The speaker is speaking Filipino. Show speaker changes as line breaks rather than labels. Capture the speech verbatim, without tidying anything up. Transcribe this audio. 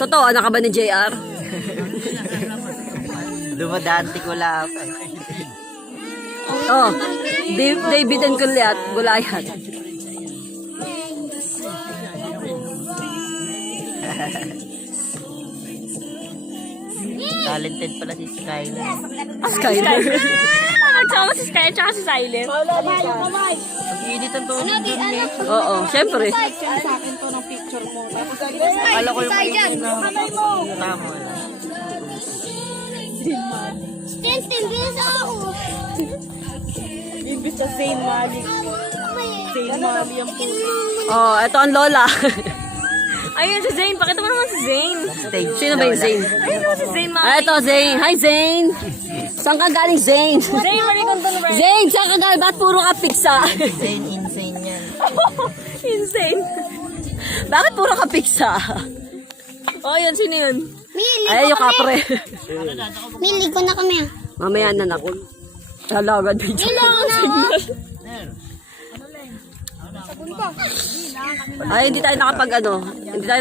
Totoo, anak ka ba ni J R?
Dumadante ko lang.
Oh, Dave, David and Goliath, Goliath.
Talented pala si Skyler.
Ah, Skyler.
Nagsama si Sky at saka si Silent.
Mag-edit ang tuwag doon eh.
Oo, syempre.
Sa akin to ng picture mo. Tapos
Akala ko yung kayo na tama lang.
Tintin, bilis ako.
ibig sa Zayn Malik. Zayn Malik ang puso.
Oh, eto ang lola.
Ayun si Zayn. Pakita mo naman si Zayn.
Stage.
Sino ba yung Zayn?
Ayun naman si Zayn
Ah,
Malik.
eto, Zayn. Hi, Zayn. Saan ka galing, Zayn?
Zayn Malik ang tanong.
Zayn, saan ka galing? Ba't puro ka pizza?
Insane, insane yan.
Insane.
Bakit puro ka pizza?
Oh, yun. Sino yun?
Mili
Ay, yung kapre.
Mili ko na kami.
Mamaya na na. Talaga, video. Ay, hindi tayo nakapag ano. Hindi tayo